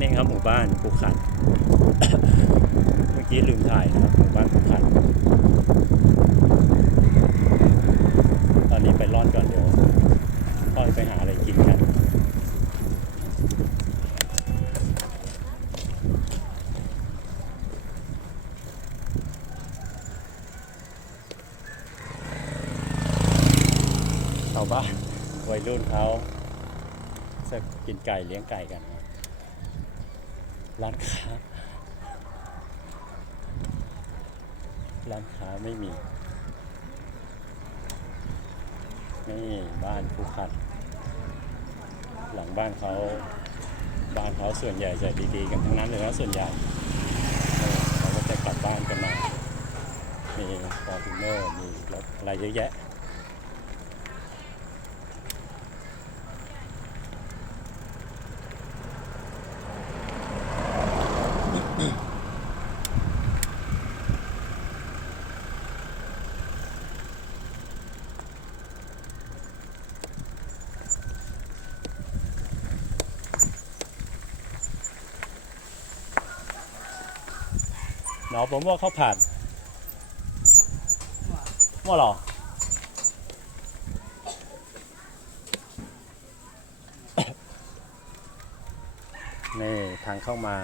นี่ครับหมู่บ้านภูขัน เมื่อกี้ลืมถ่ายนะครับหมู่บ้านภูขัน ตอนนี้ไปร่อนก่อนเดี๋ยวค่อยไปหาอะไรกินกันชาวบ้านวัยรุ่นเขาจะกินไก่เลี้ยงไก่กันนะ ร้านค้า ร้านค้าไม่มี นี่บ้านภูขันหลังบ้านเขา บ้านเขาส่วนใหญ่จะดีๆกันทั้งนั้นเลยนะส่วนใหญ่เออเขาก็จะกลับบ้านกันมามีฟอร์จูเนอร์มีรถอะไรเยอะแยะ เนาะผมว่าเขาวผัดว่าหรอนี่ทางเข้ามา